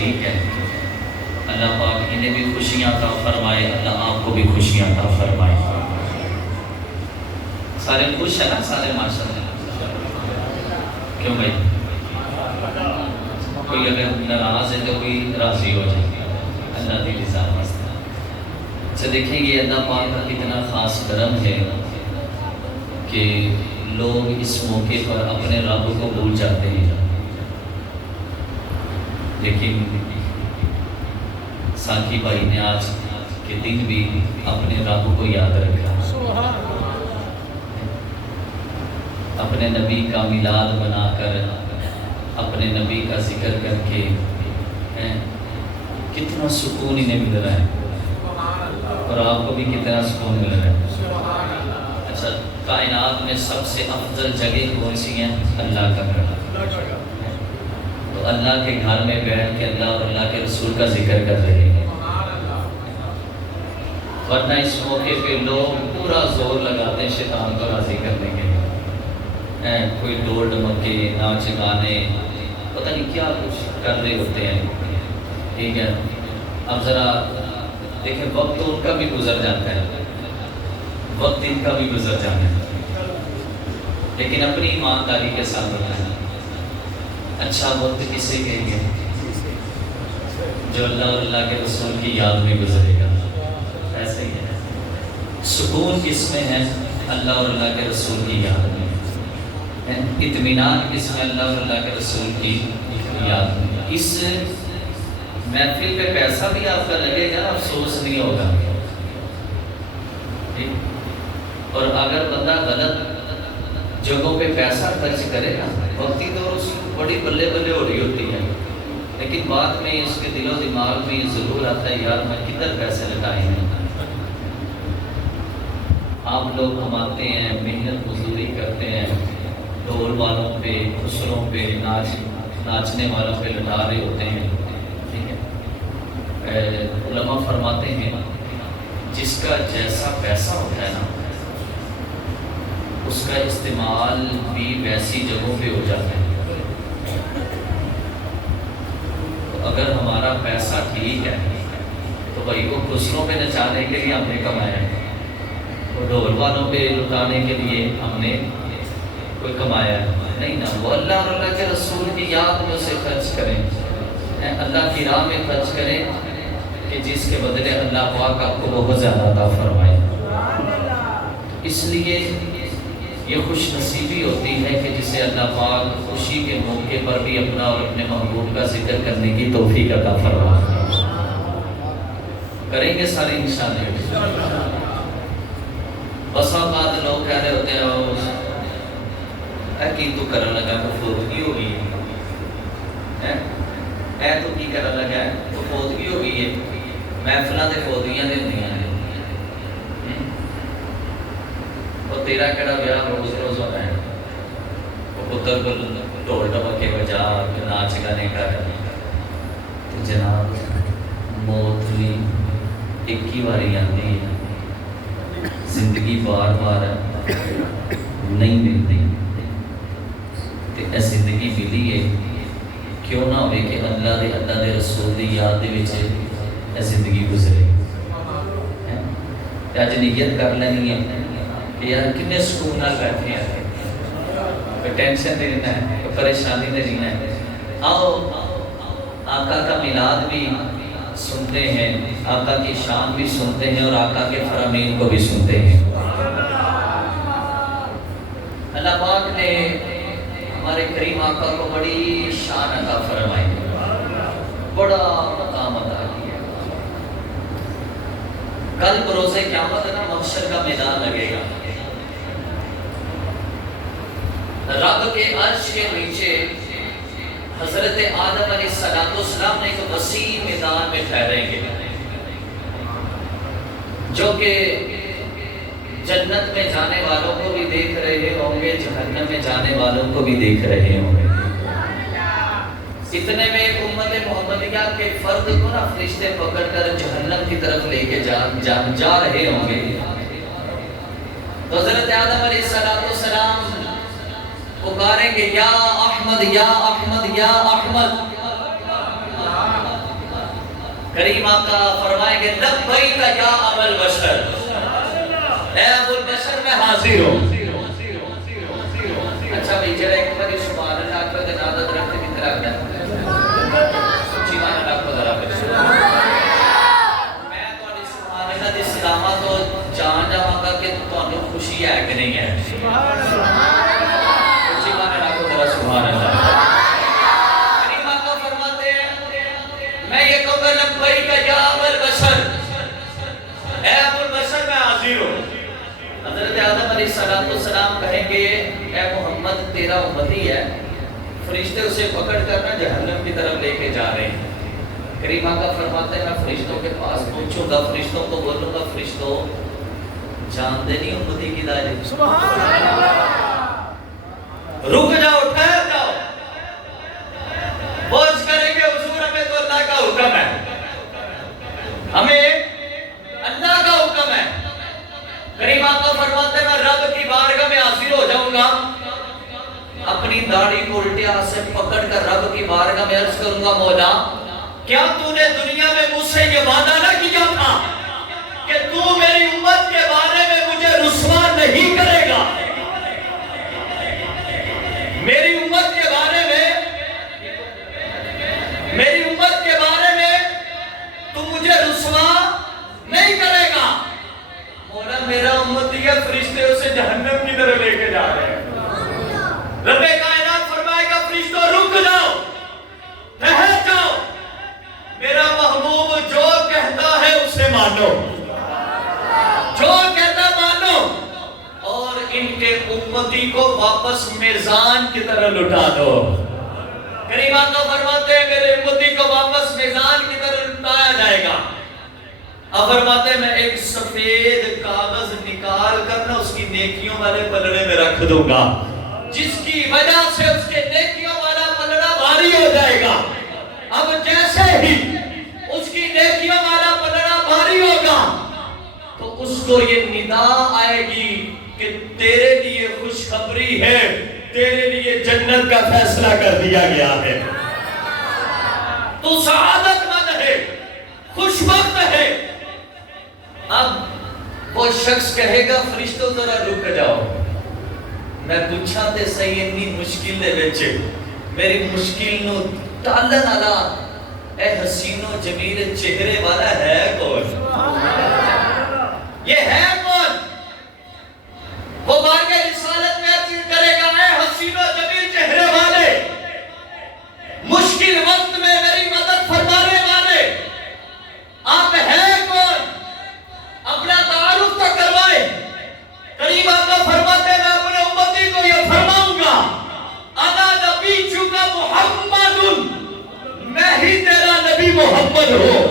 شریک ہیں، اللہ پاک انہیں بھی خوشیاں عطا فرمائے، اللہ آپ کو بھی خوشیاں عطا فرمائے۔ سارے خوش ہیں نا؟ سارے ماشاءاللہ؟ کیوں بھائی؟ کوئی اگر ناراض ہے تو کوئی راضی ہو جائے، اللہ کی رضا واسطے۔ اچھا دیکھیں گے اللہ پاک کا کتنا خاص کرم ہے کہ لوگ اس موقع پر اپنے رب کو بھول جاتے ہیں، لیکن ساقی بھائی نے آج کے دن بھی اپنے رب کو یاد رکھا، اپنے نبی کا میلاد بنا کر، اپنے نبی کا ذکر کر کے کتنا سکون انہیں مل رہا ہے، اور آپ کو بھی کتنا سکون مل رہا ہے۔ اچھا، کائنات میں سب سے افضل جگہ کون سی ہیں؟ اللہ کا گھر۔ تو اللہ کے گھر میں بیٹھ کے اللہ اور اللہ کے رسول کا ذکر کر رہے ہیں، ورنہ اس موقع پہ لوگ پورا زور لگاتے ہیں شیطان کو راضی کرنے کے لیے، کوئی ڈول ڈمکے، ناچ گانے، پتہ نہیں کیا کچھ کر رہے ہوتے ہیں، ٹھیک ہے۔ اب ذرا دیکھیں، وقت تو ان کا بھی گزر جاتا ہے، وقت ان کا بھی گزر جاتا ہے، لیکن اپنی ایمانداری کے ساتھ بتائیں، اچھا وقت کسے کہیں گے؟ جو اللہ اور اللہ کے رسول کی یاد میں گزرے گا۔ ایسے ہی ہے، سکون کس میں ہے؟ اللہ اور اللہ کے رسول کی یاد میں۔ اطمینان کس میں؟ اللہ اور اللہ کے رسول کی یاد میں۔ اس محفل پہ پیسہ بھی آپ کا لگے گا، افسوس نہیں ہوگا، اور اگر بندہ غلط جگہوں پہ پیسہ خرچ کرے گا، وقتی تو اس بڑی بلے بلے ہو رہی ہوتی ہے، لیکن بعد میں اس کے دل و دماغ میں ضرور آتا ہے، یار میں کدھر پیسے لگائے ہیں۔ آپ لوگ کماتے ہیں، محنت مزدوری کرتے ہیں، ڈھول والوں پہ، خسروں پہ، ناچنے والوں پہ لٹا رہے ہوتے ہیں، ٹھیک ہے۔ علماء فرماتے ہیں جس کا جیسا پیسہ ہوتا ہے نا، اس کا استعمال بھی ویسی جگہوں پہ ہو جاتا ہے۔ تو اگر ہمارا پیسہ ٹھیک ہے تو بھائی وہ خسروں پہ نچانے کے لیے ہم نے کمایا ہے، وہ ڈھول والوں پہ لٹانے کے لیے ہم نے کوئی کمایا نہیں نا۔ وہ اللہ اور اللہ کے رسول کی یاد میں اسے خرچ کریں، اللہ کی راہ میں خرچ کریں، کہ جس کے بدلے اللہ پاک آپ کو بہت زیادہ عطا فرمائے۔ اس لیے یہ خوش نصیبی ہوتی ہے کہ جسے اللہ پاک خوشی کے موقع پر بھی اپنا اور اپنے محبوب کا ذکر کرنے کی توفیق عطا فرمائے۔ کریں گے سارے انشاءاللہ۔ بس اوقات لوگ کہہ رہے ہوتے ہیں کی تو کرن لگا تو فوتگی ہو گئی ہے، اے تو کی کرن لگا ہے تو فوتگی ہو گئی ہے۔ محفلہ تے فوتگیاں دے ہوندیاں نے، وہ تیرا کہڑا بیاہ روز روز ہو رہا ہے، وہ پتر کو ڈھول ڈمکے بجا کے ناچ گانے کر، تو جناب موت بھی ایک ہی باری آتی ہے، زندگی بار بار نہیں ملتی، اے زندگی ملی ہے، کیوں نہ ہوئے کہ اللہ دے رسول دی یاد دے وچ اے زندگی گزرے۔ اج نیت کر لینی ہے کہ یار کتنے سکون نال بیٹھے ہیں، کوئی ٹینشن نہیں رہنا ہے، کوئی پریشانی نہیں رہنا ہے۔ آؤ آقا کا میلاد بھی سنتے ہیں، آقا کی شان بھی سنتے ہیں، اور آقا کے فرامین کو بھی سنتے ہیں۔ اللہ پاک نے ہمارے کریم آقا کو بڑی شان عطا فرمائی، بڑا مقام عطا کیا۔ کل بروز قیامت نا محشر کا میدان لگے گا، رب کے عرش کے نیچے حضرت آدم علیہ السلام نے ایک وسیع میدان میں ٹھہریں گے، جو کہ جنت میں جانے والوں کو بھی دیکھ رہے ہوں گے، جہنم میں جانے والوں کو بھی دیکھ رہے ہوں گے۔ اتنے میں امت محمدیہ کے فرد کو نا فرشتے پکڑ کر جہنم کی طرف لے کے جا رہے ہوں گے۔ تو حضرت آدم علیہ السلام پکاریں گے، یا احمد یا احمد یا احمد، کریم آقا فرمائیں گے لبیک یا ابا البشر، اے ابو البشر میں حاضر ہوں۔ اچھا بھئی جڑا ایک باری سبحان اللہ کا جنازہ درخت کی طرح ہے سچی مان اللہ کو ذرا پہ میں تھوڑی سبحان اللہ دی سلامہ تو جان جاواں گا کہ تانوں خوشی ہے کہ نہیں ہے؟ سچی مان اللہ کو ذرا سبحان اللہ۔ کریم آقا فرماتے ہیں میں یہ کہوں گا لبیک یا ابا البشر، اے ابو البشر میں حاضر ہوں۔ حضرت آدم علیہ السلام کہیں گے اے محمد تیرا امتی ہے، فرشتے اسے پکڑ کر نہ جہنم کی طرف لے کے جا رہے ہیں۔ کریم آقا فرماتے ہیں میں فرشتوں کے پاس پہنچوں گا، فرشتوں کو بولوں گا فرشتوں جانتے نہیں امتی کی دائی، سبحان اللہ، رک جاؤ ٹھہر جاؤ، بوجھ کریں گے حضور ہمیں تو اللہ کا حکم ہے، ہمیں اللہ کا حکم ہے۔ کریم آقا فرماتے ہیں میں رب کی بارگاہ میں حاضر ہو جاؤں گا، اپنی داڑھی کو الٹے ہاتھ سے پکڑ کر رب کی بارگاہ میں عرض کروں گا مولا کیا تو نے دنیا میں مجھ سے یہ وعدہ نہ کیا تھا کہ تو میری امت کے بارے میں مجھے رسوا نہیں کرے گا، میری امت کے بارے میں تو مجھے رسوا نہیں کرے گا۔ مولا میرا امتی ہے، فرشتے اسے جہنم کی طرف لے کے جا رہے ہیں۔ رب کائنات فرمائے گا فرشتوں رک جاؤ، ٹھہر جاؤ، میرا محبوب جو کہتا ہے اسے مانو، جو کہتا مانو، اور ان کے امتی کو واپس میزان کی طرح لٹا دو۔ کریم آقا فرماتے ہیں میرے امتی کو واپس میزان کی طرح لٹایا جائے گا۔ اب فرماتے ہیں میں ایک سفید کاغذ نکال کر نہ اس کی نیکیوں والے پلڑے میں رکھ دوں گا، جس کی وجہ سے اس کے نیکیوں والا پلڑا بھاری ہو جائے گا۔ اب جیسے ہی اس کی نیکیوں والا پلڑا بھاری ہوگا تو اس کو یہ ندا آئے گی کہ تیرے لیے خوشخبری ہے، تیرے لیے جنت کا فیصلہ کر دیا گیا ہے، تو سعادت مند ہے، خوشبخت ہے۔ اب وہ شخص کہے گا فرشتوں ذرا رک جاؤ، میں پوچھا تے صحیح اتنی مشکل دے وچ میری مشکل نو ٹالن والا اے حسین و جمیل چہرے والا ہے کون؟ یہ ہے کون؟ وہ بارگاہ رسالت میں عرض کرے گا اے حسین و جمیل چہرے والے، مشکل وقت میں میری مدد فرمانے والے، آپ ہیں کون؟ اپنا تعارف تو کروائے۔ کریم آقا فرماتے ہیں میں اپنے امتی کو یہ فرماؤں گا انا نبیک محمد، میں ہی تیرا نبی محمد ہوں،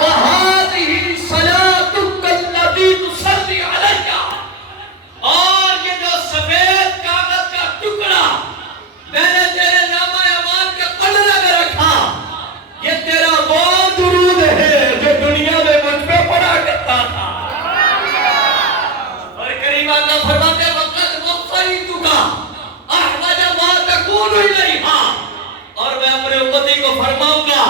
وَهَذِهِ صَلَاتُكَ الَّتِي تُصَلِّ عَلَيَّ، اور یہ جو سفید کاغذ کا ٹکڑا میں نے تیرے نامہ اعمال کے پلڑے میں رکھا، یہ تیرا وہ درود ہے جو دنیا میں مجھ پہ پڑھا کرتا تھا۔ اور کریم آقا فرماتے ہیں وَقَدْ وَفَّيْتُكَ أَحْوَجَ مَا تَكُونُ إِلَيْهَا، اور میں اپنے امتی کو فرماؤں گا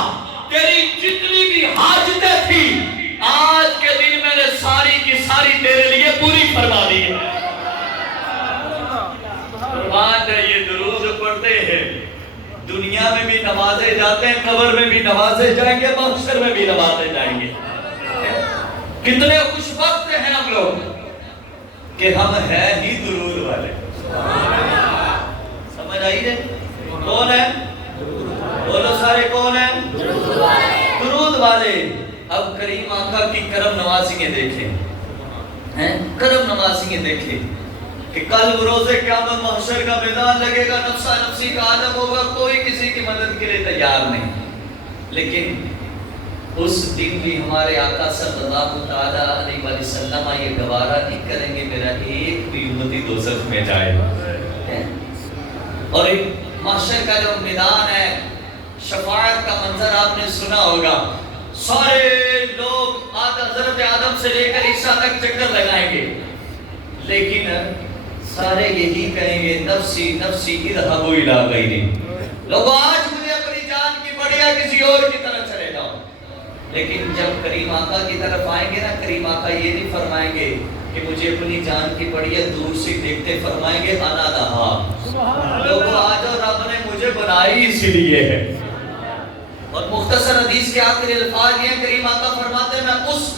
تیری جتنی بھی حاجتیں تھی آج کے دن میں نے ساری کی ساری تیرے لیے پوری فرما دی ہے۔ قربان ہے یہ درود پڑھتے ہیں، دنیا میں بھی نمازے جاتے ہیں، قبر میں بھی نمازے جائیں گے، محشر میں بھی نمازے جائیں گے۔ کتنے خوش وقت ہیں ہم لوگ کہ ہم ہیں ہی درود والے۔ سمجھ آئی ہے کون ہے؟ بولو سارے کون ہیں؟ درود والے۔ اب کریم آقا کی کرم نوازیاں دیکھیں، کرم نوازیاں دیکھیں کہ کل روز قیامت محشر کا میدان لگے گا، نفسا نفسی کا عالم ہوگا، کوئی کسی کی مدد کے لیے تیار نہیں، لیکن اس دن بھی ہمارے آقا صلی اللہ علیہ وسلم یہ گوارا نہیں کریں گے میرا ایک بھی امتی دوزخ میں جائے۔ اور محشر کا جو میدان ہے، شفاعت کا منظر آپ نے سنا ہوگا، سارے لوگ حضرت آدم سے لے کر عیسیٰ تک چکر لگائیں گے، لیکن سارے یہی کہیں گے نفسی نفسی اذهبوا الی غیری، لوگوں آج مجھے اپنی جان کی بڑھیا کسی اور کی طرف چلے جاؤ، لیکن جب کریم آقا کی طرف آئیں گے نا، کریم آقا یہ نہیں فرمائیں گے کہ مجھے اپنی جان کی پڑی ہے، دور سے دیکھتے فرمائیں گے انا لہا، لوگوں آج اور رب نے مجھے بنائی اسی لیے ہے۔ اور مختصر حدیث کے آخری الفاظ یہ ہیں، کریم آقا فرماتے ہیں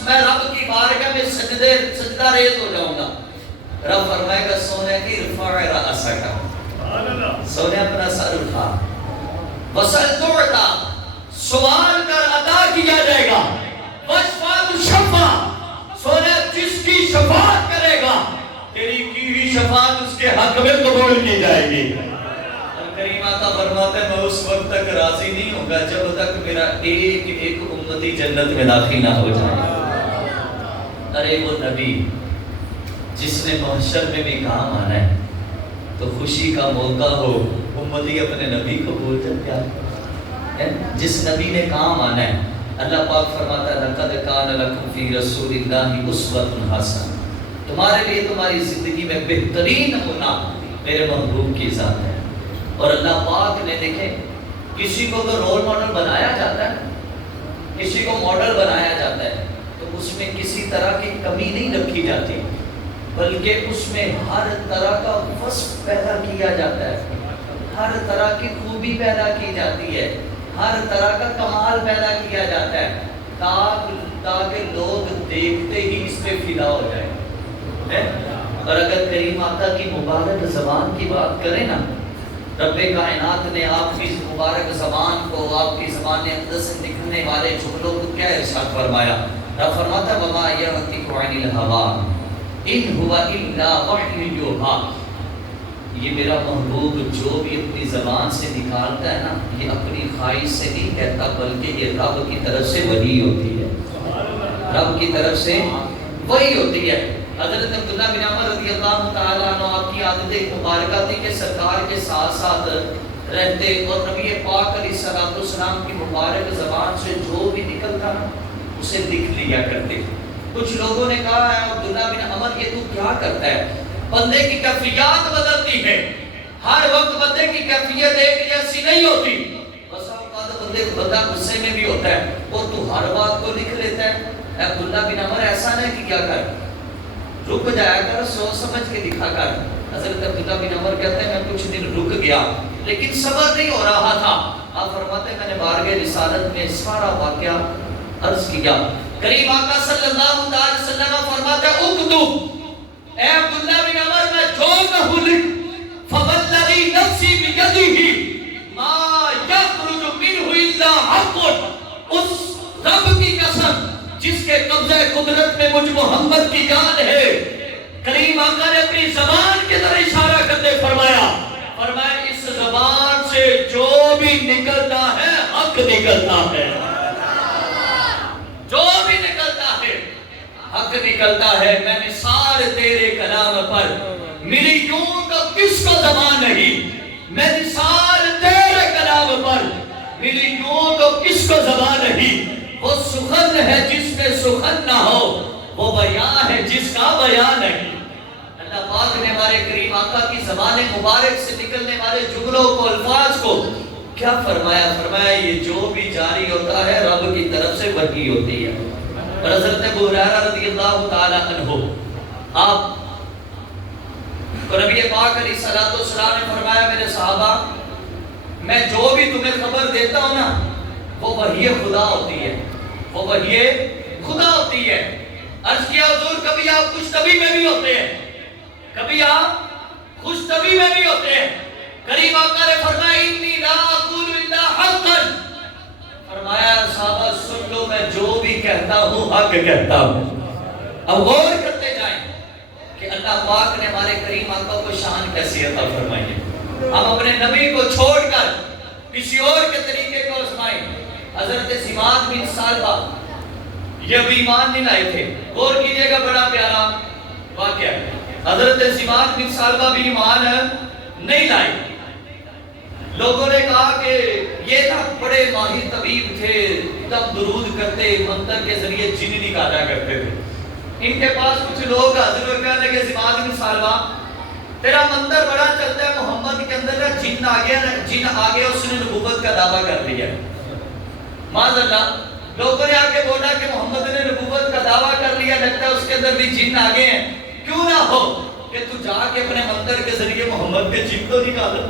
میں رب کی بارگاہ میں سجدہ ریز ہو جاؤں گا، رب فرمائے گا سونے کی رفع رأسک، سونے اپنا سر اٹھا، وسل تعطا، سوال کر عطا کیا جائے گا، وشفع تشفع، سونے جس کی شفاعت کرے گا تیری کی ہوئی شفاعت اس کے حق میں قبول کی جائے گی۔ کریم آقا فرماتے ہیں میں اس وقت تک راضی نہیں ہوں گا جب تک میرا ایک ایک امتی جنت میں داخل نہ ہو جائے۔ ارے وہ نبی جس نے محشر میں بھی کام آنا ہے تو خوشی کا موقع ہو، امتی اپنے نبی کو بھول جاتے ہیں۔ جس نبی نے کام آنا ہے، اللہ پاک فرماتا ہے لَقَدْ كَانَ لَكُمْ فِي رَسُولِ اللَّهِ أُسْوَةٌ حَسَنَةٌ، تمہارے لیے تمہاری زندگی میں بہترین نمونہ میرے محبوب کی ذات ہے۔ اور اللہ پاک نے دیکھیں کسی کو تو رول ماڈل بنایا جاتا ہے، کسی کو ماڈل بنایا جاتا ہے تو اس میں کسی طرح کی کمی نہیں رکھی جاتی، بلکہ اس میں ہر طرح کا وصف پیدا کیا جاتا ہے، ہر طرح کی خوبی پیدا کی جاتی ہے، ہر طرح کا کمال پیدا کیا جاتا ہے تاکہ لوگ دیکھتے ہی اس پہ فدا ہو جائیں۔ اور اگر کریم آقا کی مبارک زبان کی بات کریں نا، رب کائنات نے آپ کی مبارک زبان کو، آپ کی زبان اقدس سے نکلنے والے جملوں کو کیا ارشاد فرمایا؟ رب فرماتا ہے وَمَا يَنطِقُ عَنِ الْهَوَىٰ إِنْ هُوَ إِلَّا وَحْيٌ يُوحَىٰ، یہ میرا محبوب جو بھی اپنی زبان سے نکالتا ہے نا، یہ اپنی خواہش سے نہیں کہتا بلکہ یہ رب کی طرف سے وحی ہوتی ہے، رب کی طرف سے وحی ہوتی ہے۔ حضرت عبداللہ بن عمر رضی اللہ تعالیٰ عنہ آپ کی عادت مبارکہ تھی کہ سرکار کے ساتھ ساتھ رہتے اور نبی پاک علیہ السلام کی مبارک زبان سے جو بھی نکلتا نا اسے لکھ لیا کرتے۔ کچھ لوگوں نے کہا ہے عبداللہ بن عمر یہ تو کیا کرتا ہے؟ بندے کی کیفیات بدلتی ہے، ہر وقت بندے کی کیفیت ایک جیسی نہیں ہوتی، بس اوقات بندہ غصے میں بھی ہوتا ہے اور تو ہر بات کو لکھ لیتا ہے۔ عبداللہ بن عمر ایسا نہیں کہ کیا کر رک جایا کر، سوچ سمجھ کے دکھا کر۔ حضرت عبداللہ بن عمر کہتے ہیں میں کچھ دن رک گیا لیکن صبر نہیں ہو رہا تھا، آپ فرماتے ہیں میں نے بارگاہ رسالت میں سارا واقعہ عرض کیا۔ کریم آقا صلی اللہ علیہ وسلم فرماتے ہیں اکتب، اے عبداللہ بن عمر میں جو کہوں لکھ، فوالذی نفسی بیدہ ما یخرج منہ الا حق، اس رب کی قسم جس کے قبضہ قدرت میں مجھ محمد کی جان ہے، کریم آقا نے اپنی زبان کی طرح اشارہ کرتے فرمایا اس زبان سے جو بھی نکلتا ہے حق نکلتا ہے، جو بھی نکلتا ہے حق نکلتا ہے۔ میں مثال تیرے کلام پر میری یوں تو کس کو زبان نہیں، میں مثال تیرے کلام پر میری یوں تو کس کو زبان نہیں، وہ سخن ہے جس میں سخن نہ ہو، وہ بیان ہے جس کا بیان نہیں۔ اللہ پاک نے ہمارے کریم آقا کی زبان مبارک سے نکلنے والے جملوں کو، الفاظ کو کیا فرمایا؟ فرمایا یہ جو بھی جاری ہوتا ہے رب کی طرف سے وحی ہوتی ہے۔ اور حضرت ابو ہریرہ رضی اللہ تعالی عنہ آپ کو نبی پاک علیہ السلام نے فرمایا میرے صحابہ میں جو بھی تمہیں خبر دیتا ہوں نا وہ وحی خدا ہوتی ہے، وہ وحی خدا ہوتی ہے۔ عرض کیا حضور کبھی آپ خوش طبی میں بھی ہوتے ہیں، کبھی آپ خوش طبی میں بھی ہوتے ہیں۔ کریم آقا نے فرمایا انی لا اقول الا حقا، فرمایا صحابہ سن لو میں جو بھی کہتا ہوں حق کہتا ہوں۔ اب غور کرتے جائیں کہ اللہ پاک نے ہمارے کریم آقا کو شان کیسی عطا فرمائی ہے۔ ہم اپنے نبی کو چھوڑ کر کسی اور کے طریقے کو آزمائیں۔ حضرت سماد بن ثعلبہ یہ بھی ایمان نہیں لائے تھے، غور کیجئے گا بڑا پیارا واقعہ۔ حضرت سماد بن ثعلبہ بھی ایمان نہیں لائے، لوگوں نے کہا کہ یہ نا بڑے ماہر طبیب تھے، تب درود کرتے منتر کے ذریعے جن نکالا کرتے تھے۔ ان کے پاس کچھ لوگ حاضر ہوئے کہنے لگے سماد بن ثعلبہ تیرا منتر بڑا چلتا ہے، محمد کے اندر جن آ گیا، اس نے نبوت کا دعویٰ کر دیا۔ معاذ اللہ لوگوں نے آ کے بولا کہ محمد نے نبوت کا دعویٰ کر لیا، لگتا ہے اس کے اندر بھی جن آگے ہیں، کیوں نہ ہو کہ تو جا کے اپنے منتر کے ذریعے محمد کے جن کو نکالو۔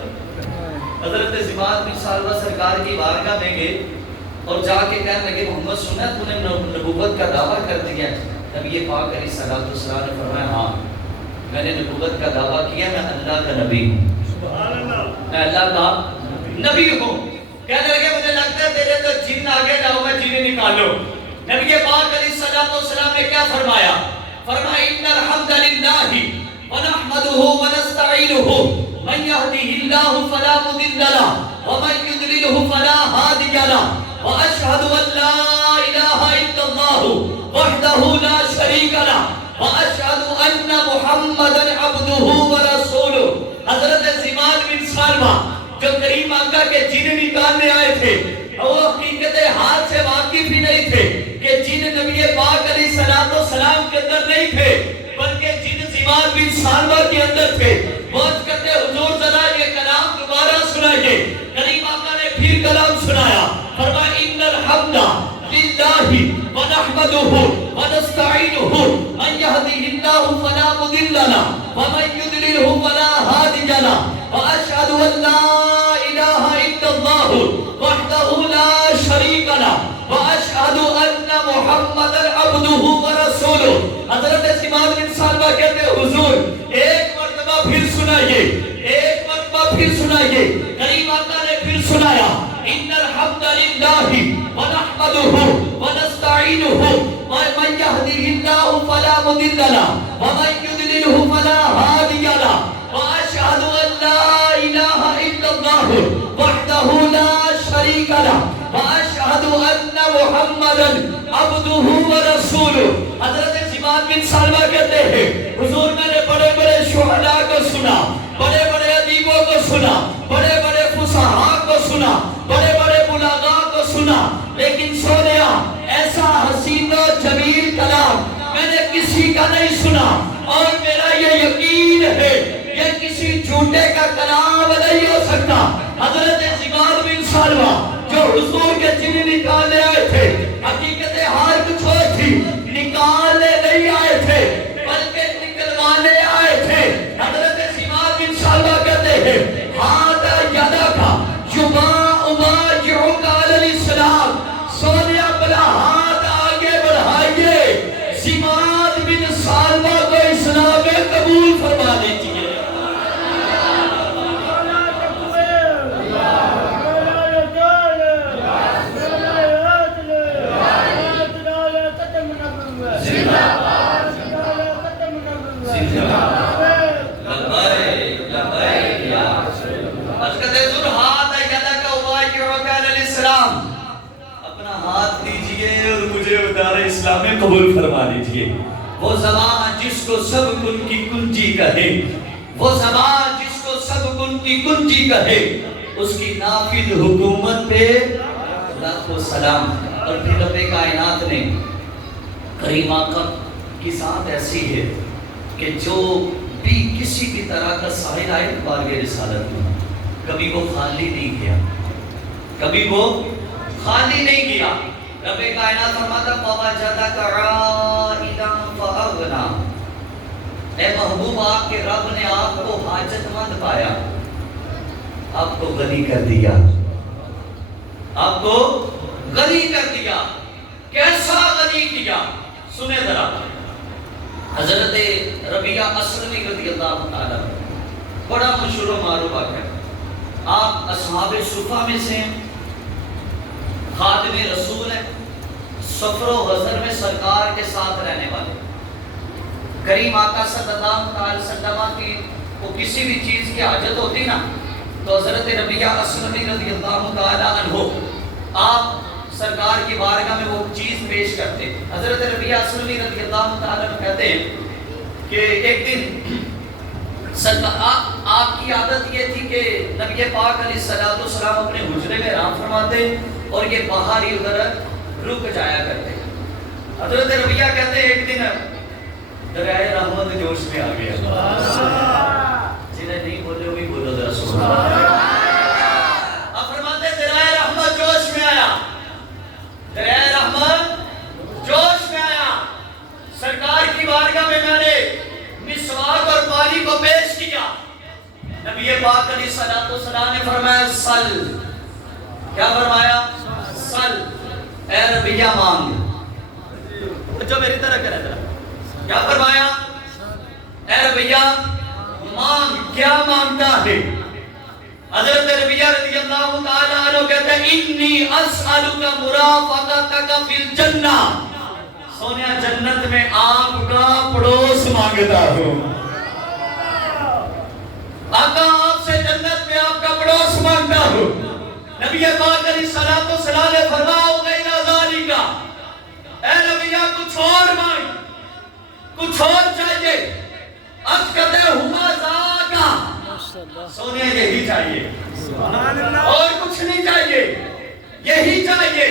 حضرت زماد بن ثعلبہ سرکار کی بارگاہ میں گئے اور جا کے کہنے لگے محمد سنا تو نے نبوت کا دعویٰ کر دیا۔ نبی پاک علیہ الصلوۃ والسلام نے فرمایا ہاں میں نے نبوت کا دعویٰ کیا، میں اللہ کا نبی ہوں، سبحان اللہ، میں اللہ کا نبی ہوں۔ کہنے لگے مجھے لگتا ہے تیرے تو جن آگے جاؤ میں جن نکالو۔ نبی پاک علیہ الصلوۃ والسلام نے کیا فرمایا؟ فرمایا ان الحمد للہ ونحمده ونستعینہ من یہدہ اللہ فلا مضل لہ ومن یضللہ فلا ہادی لہ واشہد ان لا الہ الا اللہ وحدہ لا شریک لہ واشہد ان محمدا عبدہ ورسولہ۔ حضرت زماد بن ثعلبہ جو کریم آقا کے جن نکالنے آئے تھے وہ حقیقت حال سے واقف ہی نہیں تھے کہ جن نبی پاک علیہ الصلوۃ والسلام کے اندر نہیں تھے بلکہ جن زماد بن ثعلبہ کے اندر تھے۔ بہت کہتے حضور ذرا یہ کلام دوبارہ سنائیے۔ کریم آقا نے پھر کلام سنایا، فرمایا ان الحمد للہ ونحمدہ ونستعینہ من یہدہ اللہ فلا مضل لہ ومن یضللہ فلا ہادی لہ واشہد ان لا الہ الا اللہ وحدہ لا شریک لہ واشہد ان محمدا عبدہ ورسولہ۔ حضرت زماد بن ثعلبہ کہتے ہیں حضور ایک مرتبہ پھر سنائیے، ایک مرتبہ پھر سنائیے۔ کریم آقا نے پھر سنایا ان الحمد للہ ونحمدہ ونستعینہ من یہدہ اللہ فلا مضل لہ ومن یضللہ فلا ہادی لہ واشہد ان لا الہ الا اللہ وحدہ لا شریک لہ واشہد ان محمدا عبدہ ورسولہ۔ حضرت زماد بن ثعلبہ کہتے ہیں حضور میں نے بڑے بڑے شہداء کو سنا، بڑے بڑے ادیبوں کو سنا، بڑے بڑے فصحاء کو سنا، بڑے بڑے بلاغاء کو سنا، لیکن سونیا ایسا حسین و جمیل کلام میں نے کسی کا نہیں سنا، اور میرا یہ یقین ہے یہ کسی جھوٹے کا کلام نہیں ہو سکتا۔ حضرت زماد بن ثعلبہ جو حضور کے جن نکالنے آئے تھے حقیقت حال کچھ اور تھی، نکالنے نہیں آئے تھے بلکہ نکلوانے آئے تھے۔ حضرت زماد بن ثعلبہ کہتے ہیں ہاتھا یدکا یباء باجعک علی الاسلام، سونیا بلا ہاتھ آگے بڑھائیے، زماد بن ثعلبہ کو اسلام میں قبول فرما دیجیے۔ اپنا ہاتھ دیجئے اور مجھے ادار اسلام میں قبول فرما دیجئے۔ وہ زبان جس کو سب کن کی کنجی کہے، وہ زبان جس کو سب کن کی کنجی کہے، اس کی نافذ حکومت پہ لاکھوں سلام۔ اور پھر رب کائنات نے کریم آقا کی ذات ایسی ہے کہ جو بھی کسی بھی طرح کا سائل آئے بارگاہ رسالت میں کبھی وہ خالی نہیں گیا، کبھی وہ خالی نہیں گیا۔ رب کائنات فرماتا فوجدک عائلا فاغنا، اے محبوب آپ کے رب نے آپ کو حاجت مند پایا، آپ کو غنی کر دیا، آپ کو غنی کر دیا۔ کیسا غنی کیا سنیں ذرا۔ حضرت ربیعہ اسلمی رضی اللہ تعالیٰ بڑا مشہور و معروف ہے، آپ اصحاب صفہ میں سے ہیں، خادم رسول ہیں، سفر و غزر میں سرکار کے ساتھ رہنے والے۔ کریم آقا صلی اللہ علیہ وسلم کی وہ کسی بھی چیز کی حاجت ہوتی نا تو حضرت ربیعہ اسلمی رضی اللہ تعالیٰ عنہ آپ سرکار کی بارگاہ میں وہ چیز پیش کرتے۔ حضرت ربیعہ اسلمی رضی اللہ تعالیٰ عنہ کہتے ہیں کہ ایک دن آپ کی عادت یہ تھی کہ نبی پاک علیہ السلام اپنے حجرے میں آرام فرماتے اور یہ باہر ہی ادھر رک جایا کرتے۔ حضرت ربیعہ کہتے ہیں ایک دن دریائے رحمت جوش میں آ گیا۔ جنہیں نہیں بولے وہی بولو ذرا سبحان اللہ۔ آپ فرماتے دریائے رحمت جوش میں آیا، دریائے رحمت ربیہ مانگ. جو میری طرح کرے تھا کیا فرمایا؟ اے ربیہ مانگ. کیا مانگتا ہے؟ حضرت ربیہ رضی اللہ تعالیٰ عنہ کہتے ہیں انی اسألک مرافقتک فی الجنہ. سونیا جنت میں آپ کا پڑوس مانگتا ہوں. آقا آپ سے جنت میں آپ کا پڑوس مانگتا ہوں. نبی پاک علیہ السلام نے فرمایا غیر ذالک اے نبی کچھ اور مانگ, کچھ اور چاہیے. اب کہتے ہوا ذاکا. سونے یہی چاہیے اور کچھ نہیں چاہیے, یہی چاہیے.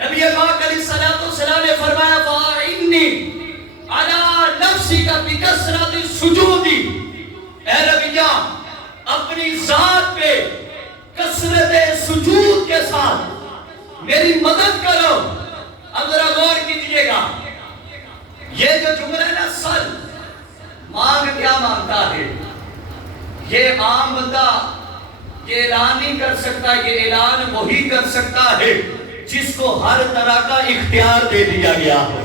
نبی پاک علیہ السلام نے فرمایا فَإِنِّي عَلَى نَفْسِكَ بِكَثْرَةِ السُّجُودِ. اے نبیہ اپنی ذات پہ کثرت سجود کے ساتھ میری مدد کرو. اب ذرا غور کیجئے گا, یہ جو جملہ ہے نا سل, مانگ کیا مانگتا ہے؟ یہ عام بندہ یہ اعلان نہیں کر سکتا. یہ اعلان وہی کر سکتا ہے جس کو ہر طرح کا اختیار دے دیا گیا ہو.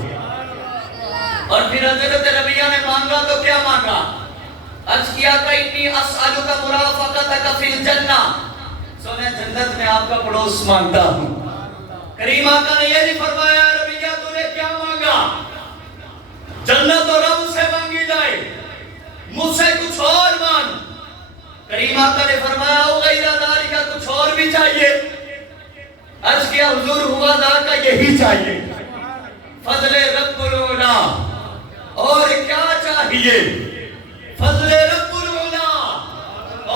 اور پھر حضرت ربیہ نے مانگا تو کیا مانگا؟ عرض کیا تھا انی اسألک مرافقتک فی الجنہ. سونے جنت میں آپ کا پڑوس مانگتا ہوں. کریم آقا نے یہ نہیں فرمایا ربیہ تو نے کیا مانگا؟ جنت اور رب سے مانگی جائے, مجھ سے کچھ اور مانگ. کریم آقا نے فرمایا او غیر ذالک کچھ اور بھی چاہیے. عرض کیا حضور ہوا ذاکا یہی چاہیے. فضل رب العلا. اور کیا چاہیے؟ فضل رب العلا.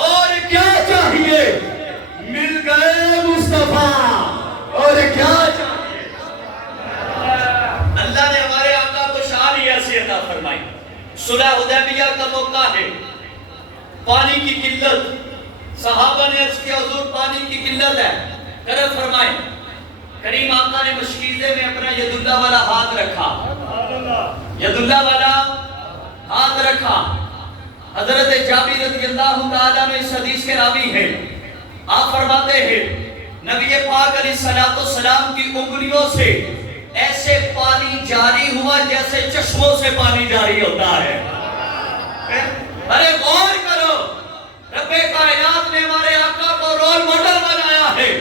اور کیا چاہیے؟ مل گئے مصطفیٰ. اور کیا چاہیے؟ اللہ نے ہمارے آقا کو شان ایسی عطا فرمائی. صلح حدیبیہ کا موقع ہے, پانی کی قلت. صحابہ نے عرض کیا حضور پانی کی قلت ہے, کرم فرمائیں. کریم آقا نے مشکیزے میں اپنا ید اللہ والا ہاتھ رکھا, ید اللہ والا ہاتھ رکھا. حضرت جابر رضی اللہ تعالیٰ میں اس حدیث کے راوی ہیں. آپ فرماتے ہیں نبی پاک علیہ السلام کی انگلیوں سے ایسے پانی جاری ہوا جیسے چشموں سے پانی جاری ہوتا ہے. ارے غور کرو, رب کائنات نے ہمارے آقا کو رول ماڈل بنایا ہے,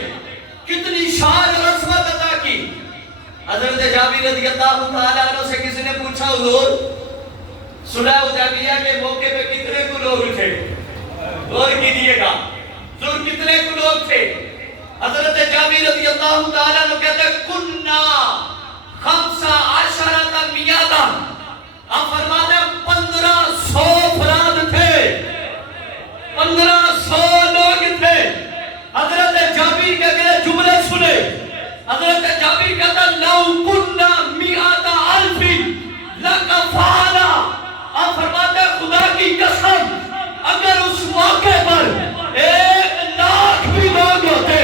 کتنی شان اور عظمت عطا کی. حضرت جابر رضی اللہ تعالیٰ عنہ سے کسی نے پوچھا حضور صلح حدیبیہ کے موقع پہ کتنے کو لوگ تھے؟ غور کیجئے گا, حضور کتنے کو لوگ تھے؟ حضرت جابر رضی اللہ تعالیٰ عنہ کہتے ہیں کننا 15 میادا. آپ فرماتے ہیں 1500 افراد تھے, 1500 لوگ تھے. حضرت جابر کے اگلے جملے سنے. حضرت جابر کہتا ہے لو کننا 100,000 لکفانا. آپ فرماتے ہیں خدا کی قسم اگر اس موقع پر 1,00,000 بھی لوگ ہوتے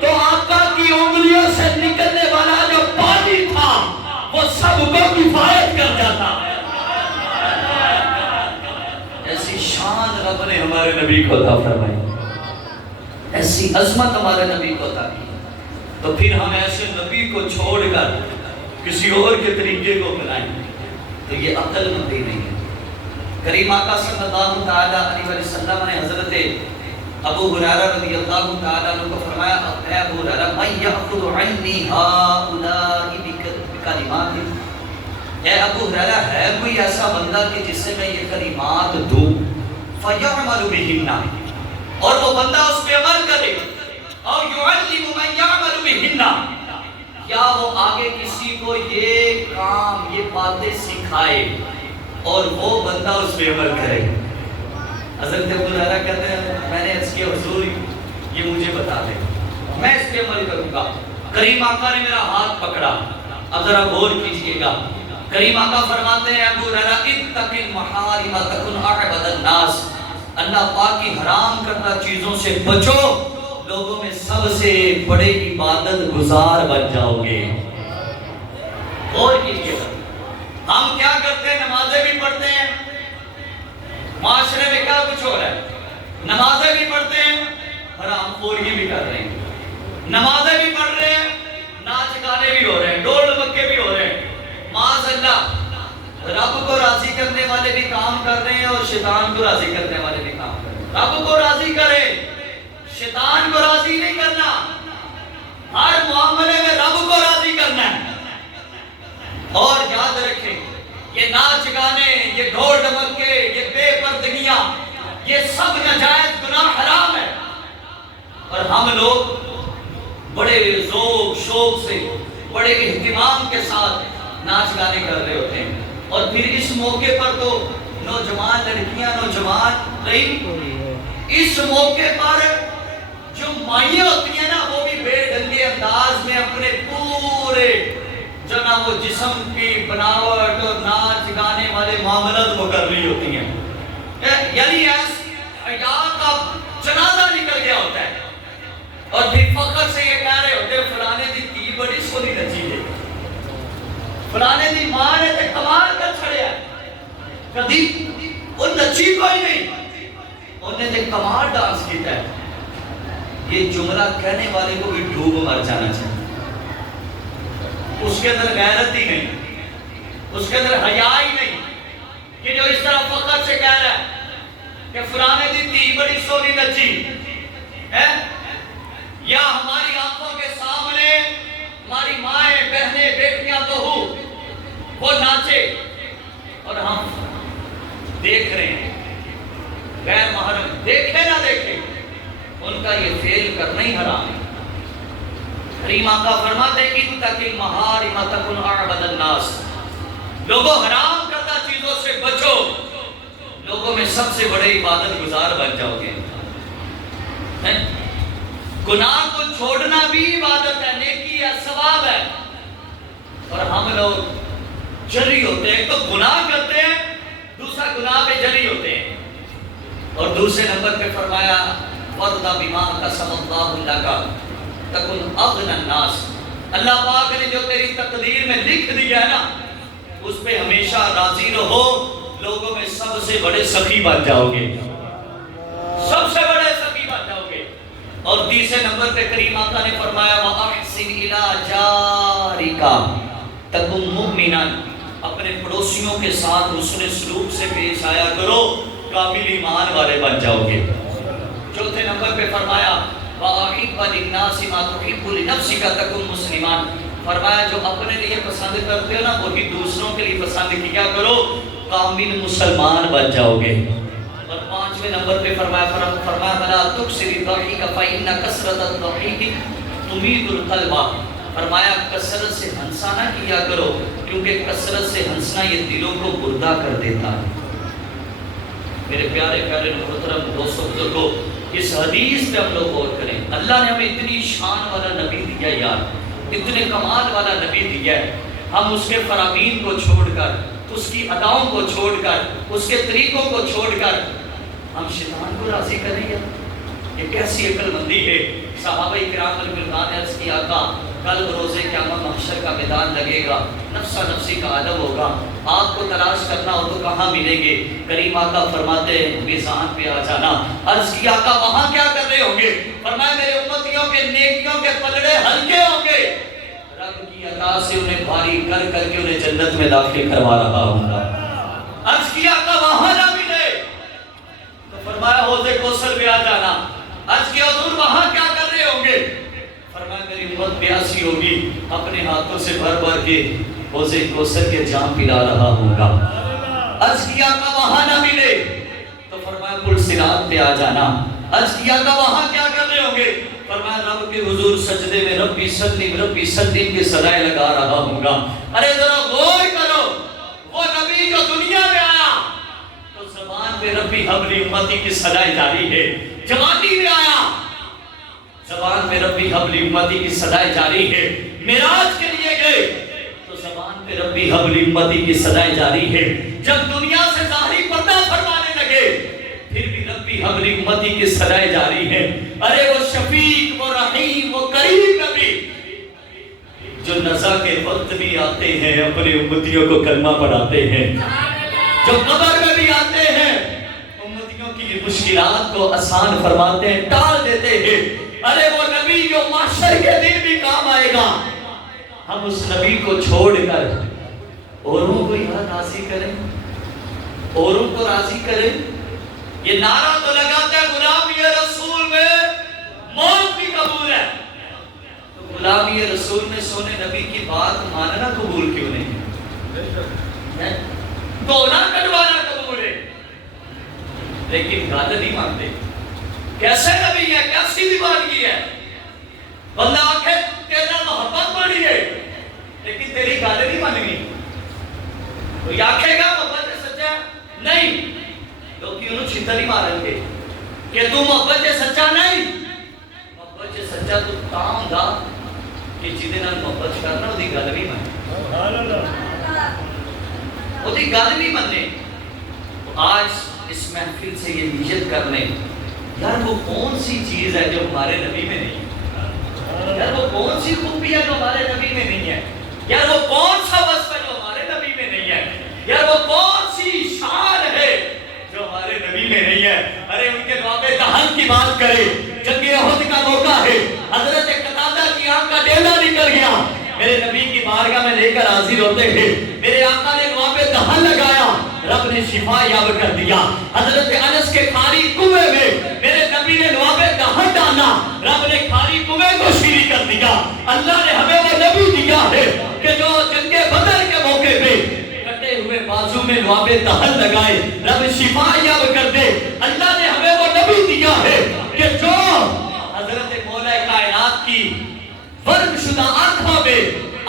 تو آقا کی انگلیوں سے نکلنے والا جو پانی تھا وہ سب کو کفایت کر جاتا. ایسی شان رب نے ہمارے نبی کو عطا فرمائی, ایسی عظمت ہمارے نبی کو عطا کی. تو پھر ہم ایسے نبی کو چھوڑ کر کسی اور کے طریقے کو بنائیں تو یہ عقل مندی نہیں ہے. کریم آقا صلی اللہ تعالیٰ علیہ وسلم نے حضرت ابو ہریرہ رضی اللہ تعالیٰ عنہ کو فرمایا اے ابو ہریرہ من یأخذ عنی ہؤلاء بکلمات. اے ابو ہریرہ ہے کوئی ایسا بندہ کہ جس سے میں یہ کلمات دوں فیعمل بہن, اور وہ بندہ اس پہ عمل کرے, اور یعلم من یعمل بہن, یا وہ آگے کسی کو یہ کام یہ باتیں سکھائے اور وہ بندہ اس پہ عمل کرے. حضرت ابو ہریرہ کہتے ہیں میں نے اس کے حضور یہ مجھے بتا دیں, میں اس پہ عمل کروں گا. کریم آقا نے میرا ہاتھ پکڑا. اب ذرا غور کیجئے گا, کریم آقا فرماتے ہیں ابو ہریرہ اتق المحارم تکن اعبد الناس. اللہ پاک کی حرام کردہ چیزوں سے بچو, لوگوں میں سب سے بڑے عبادت گزار بن جاؤ گے. غور کیجئے گا, ہم کیا کرتے ہیں؟ نمازیں بھی پڑھتے ہیں, معاشرے میں کیا کچھ ہو رہا ہے, نمازیں بھی پڑھتے ہیں, حرام خوری بھی کر رہے ہیں, نمازیں بھی پڑھ رہے ہیں, ناچ گانے بھی ہو رہے رب کو راضی کرنے والے بھی کام کر رہے ہیں اور شیطان کو راضی کرنے والے بھی کام کر رہے ہیں. رب کو راضی کرے، شیطان کو راضی نہیں کرنا. ہر معاملے میں رب کو راضی کرنا ہے. اور یاد رکھیں یہ ناچ گانے، یہ ڈھول ڈمکے، یہ بے پردگیاں، یہ سب ناجائز گناہ حرام ہے. اور ہم لوگ بڑے ذوق شوق سے، بڑے اہتمام کے ساتھ ناچ گانے کر رہے ہوتے ہیں. اور پھر اس موقع پر تو نوجوان لڑکیاں، نوجوان اس موقع پر جو مائیں ہوتی ہیں نا، وہ بھی بے ڈھنگے انداز میں اپنے پورے جو نا وہ جسم کی بناوٹ اور ناچ گانے والے معاملات وہ کر رہی ہوتی ہیں. یعنی حیا کا جنازہ نکل گیا ہوتا ہے. اور پھر فخر سے یہ کہہ رہے ہوتے ہیں فلانے دی تھی بڑی سونی نچی ہے، فلانے دی ماں نے تے کمال کر چھڑیا ہے. کبھی وہ نچی کوئی نہیں، انہیں تے کمال ڈانس کیتا ہے. یہ جملہ کہنے والے کو بھی ڈوب مر جانا چاہیے. اس کے اندر غیرت ہی نہیں، اس کے اندر حیا ہی نہیں کہ جو اس طرح فخر سے کہہ رہا ہے کہ فلانے دی تھی بڑی سونی نچی ہے، یا ہماری آنکھوں کے سامنے ہماری مائیں، بہنیں، بیٹیاں، بہو وہ ناچے اور ہم دیکھ رہے ہیں. غیر محرم دیکھے نہ دیکھے، ان کا یہ فعل کرنا ہی حرام ہے. کریم آقا فرماتے ہیں اتق المحارم تکن اعبد الناس. لوگوں حرام کردہ چیزوں سے بچو، لوگوں میں سب سے بڑے عبادت گزار بن جاؤ گے. گناہ کو چھوڑنا بھی عبادت ہے، نیکی ہے، ثواب ہے. اور ہم لوگ جری ہوتے ہیں، تو گناہ کرتے ہیں، دوسرا گناہ پہ جری ہوتے ہیں. اور دوسرے نمبر پہ فرمایا وَرْضَ بِمَا قَسَمَ اللَّهُ لَكَ تَكُنْ أَغْنَى النَّاسِ. اللہ پاک نے جو تیری تقدیر میں لکھ دیا ہے نا، اس پہ ہمیشہ راضی رہو. لوگوں میں سب سے بڑے سخی بن جاؤ گے، سب سے بڑے سخی بن جاؤ گے. اور تیسرے نمبر پہ کریم آقا نے فرمایا وَأَحْسِنْ إِلَىٰ جَارِكَ تَكُنْ مُؤْمِنًا. اپنے پڑوسیوں کے ساتھ حسن سلوک سے پیش آیا کرو، کامل ایمان والے بن جاؤ گے. چوتھے نمبر پہ فرمایا وَأَحِبَّ لِلنَّاسِ مَا تُحِبُّ لِنَفْسِكَ تَكُنْ مُسْلِمًا. فرمایا جو اپنے لیے پسند کرتے ہو نا، وہی دوسروں کے لیے پسند کیا کرو، کامل مسلمان بن جاؤ گے. اور پانچویں نمبر پہ فرمایا بلا تکسر الضحیک فإن کثرت الضحیک تمیت القلب. فرمایا کثرت سے ہنسا نہ کیا کرو، کیونکہ کثرت سے ہنسنا یہ دلوں کو مردہ کر دیتا ہے. میرے پیارے پیارے محترم دوستو بزرگو، اس حدیث پہ ہم لوگ غور کریں. اللہ نے ہمیں اتنی شان والا نبی دیا یار، اتنے کمال والا نبی دیا ہے. ہم اس کے فرامین کو چھوڑ کر، اس کی اداؤں کو چھوڑ کر، اس کے طریقوں کو چھوڑ کر ہم شیطان کو راضی کریں گے. یہ کیسی عقل مندی ہے. صحابہ کرام رضوان نے عرض کیا آقا کل روزے قیامت محشر کا میدان لگے گا، نفسا نفسی کا عالم ہوگا، آپ کو تلاش کرنا ہو تو کہاں ملیں گے؟ کریم آقا فرماتے ہیں میزان پہ آ جانا. عرض کیا آقا وہاں کیا کر رہے ہوں گے؟ فرمایا میرے امتیوں کے نیکیوں کے پلڑے ہلکے ہوں گے، رب کی عطا سے انہیں بھاری کر کر کے انہیں جنت میں داخل کروا رہا ہوں گا. عرض کیا آقا وہاں نہ ملے تو فرمایا حوض کوثر پہ آ جانا. عرض کیا حضور وہاں کیا کر رہے ہوں گے؟ فرمایا میری امت پیاسی ہوگی، اپنے ہاتھوں سے بھر بھر کے حوض کوثر کے جام پلا رہا ہوں گا. عرض کیا آقا وہاں نہ ملے تو فرمایا پل صراط پہ آ جانا. عرض کیا آقا وہاں کیا کر رہے ہوں گے؟ فرمایا رب کے حضور سجدے میں ربی سلم کے صدائے لگا رہا ہوں گا. ارے ذرا غور کرو، وہ نبی جو دنیا میں آیا تو زبان پہ ربی حبلی امتی کی صدائے جاری ہے. جوانی میں آیا، زبان پہ ربی حبلی امتی کی صدائے جاری ہے. معراج کے لیے گئے تو زبان پہ ربی حبلی امتی کی صدائے جاری ہے. جب دنیا سے ظاہری پردہ فرمانے لگے پھر بھی ربی حبلی امتی کی صدائے جاری ہے. ارے وہ شفیق، وہ رحیم، وہ کریم نبی جو نزا کے وقت بھی آتے ہیں، اپنے امتیوں کو کلمہ پڑھاتے ہیں، جو قبر میں بھی آتے ہیں، امتیوں کی مشکلات کو آسان فرماتے ہیں، ٹال دیتے ہیں. ارے وہ نبی جو محشر کے دن بھی کام آئے گا، ہم اس نبی کو چھوڑ کر اوروں کو یہاں راضی کریں، اوروں کو راضی کریں. یہ نعرہ تو لگاتا ہے غلامی رسول میں موت بھی قبول ہے، تو غلامی رسول میں سونے نبی کی بات ماننا قبول کیوں نہیں ہے؟ گونا کٹوانا قبول ہے لیکن گل نہیں مانتے. کیسے نبی ہے، کیسی دیوانگی ہے. بندہ آکھے تیرا محبت بڑی ہے لیکن تیری گل نہیں ماننی. کوئی آکھے گا محبت سچا نہیں، لوگ انہوں چھتر ہی مارن گے کہ تو محبت سچا نہیں. محبت سچا تو تام دا کہ جیدے نال محبت کرنا وہ دی گل نہیں ماننے، وہ دی گل نہیں ماننے. آج اس محفل سے یہ نیت کر لیں یار وہ کون سی چیز ہے جو ہمارے نبی میں نہیں ہے، یار وہ کون سی خوبی ہے جو ہمارے نبی میں نہیں ہے، یار وہ کون سا وصف ہے جو ہمارے نبی میں نہیں ہے، یار وہ کون سی شان ہے جو ہمارے نبی میں نہیں ہے. ارے ان کے باب دہن کی بات کرے، جنگ احد کا موقع ہے، حضرت قتادہ کی آنکھ کا ڈیلا نکل گیا، میرے نبی کی بارگاہ میں لے کر حاضر ہوتے ہیں، میرے آقا نے وہاں پہ دہن لگایا، رب نے شفا یاب کر دیا. حضرت انس کے کھاری کنویں میں میرے نبی نے لواب دہن ڈالا، رب نے کھاری کنویں کو شیری کر دیا. اللہ نے ہمیں وہ نبی دیا ہے کہ جو جنگ بدر کے موقع پہ کٹے ہوئے بازو میں لواب دہن لگائے، رب شفا یاب کر دے. اللہ نے ہمیں وہ نبی دیا ہے کہ جو حضرت مولا کائنات کی ورم شدہ آنکھوں میں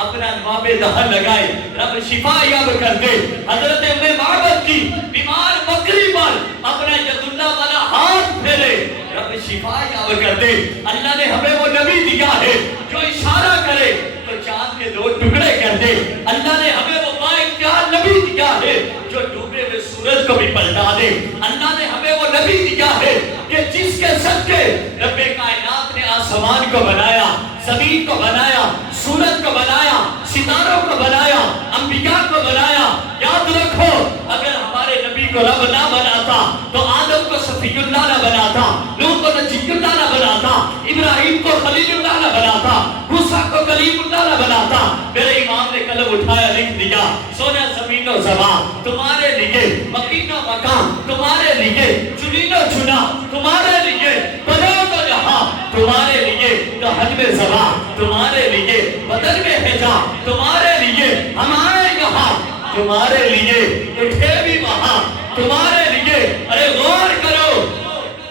اپنا لواب دہن لگائے، رب شفا یاب کر دے. حضرت ام معبد کی بیمار بکری پر اپنا ید اللہ والا ہاتھ پھیرے، رب شفا یاب کر دے. اللہ نے ہمیں وہ نبی دیا ہے جو اشارہ کرے تو چاند کے 2 ٹکڑے کر دے. اللہ نے ہمیں وہ بااختیار نبی دیا ہے جو ڈوبے ہوئے سورج کو بھی پلٹا دے. اللہ نے ہمیں وہ نبی دیا ہے کہ جس کے صدقے رب کائنات نے آسمان کو بنایا، زمین کو بنایا، سورج کو بنایا، ستاروں کو بنایا، انبیاء کو بنایا. یاد رکھو اگر ہمارے نبی کو رب نہ بناتا تو آدم کو صفی اللہ نہ بناتا، نوح کو نجی اللہ نہ بناتا، ابراہیم کو خلیل اللہ نہ بناتا، موسیٰ کو کلیم اللہ نہ بناتا. میرے امام نے قلم اٹھایا لکھ دیا، سونا زمین و زمان تمہارے لیے، مکین و مکان تمہارے لیے، چنین و چنا تمہارے لیے، بنو تو جہاں تمہارے لیے، دہن میں زبان تمہارے لیے، بدن میں حجاب تمہارے لیے، ہم آئے یہاں تمہارے لیے، اٹھے بھی وہاں تمہارے لیے. ارے غور کرو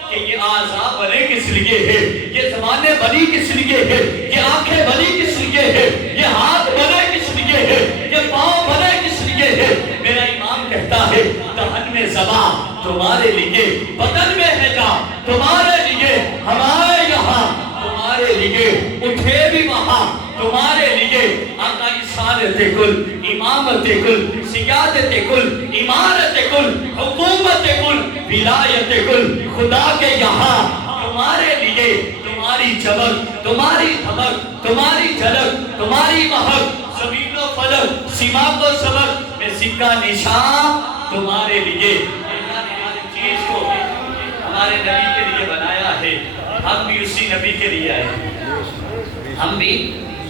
کہ یہ اعضاء بنے کس لیے ہے، یہ زبانیں بنی کس لیے ہے، یہ آنکھیں بنی کس لیے ہے، یہ ہاتھ بنے کس لیے ہے، یہ پاؤں بنے کس لیے ہے. میرا امام کہتا ہے دہن میں زبان تمہارے لیے، بدن میں حجاب تمہارے لیے، ہم آئے یہاں تمہارے لیے، اٹھے بھی وہاں تمہارے لیے. آقا رسالت کل، امامت کل، سیادت کل، امارت کل، حکومت کل، ولایت کل، خدا کے یہاں تمہارے لیے. تمہاری چمک، تمہاری دھمک، تمہاری جھلک، تمہاری مہک، زمین و فلک، سماق و سبق میں سکہ نشان تمہارے لیے. اللہ نے ہر چیز کو ہمارے نبی کے لیے بنایا ہے، ہم بھی اسی نبی کے لیے آئے ہیں، ہم بھی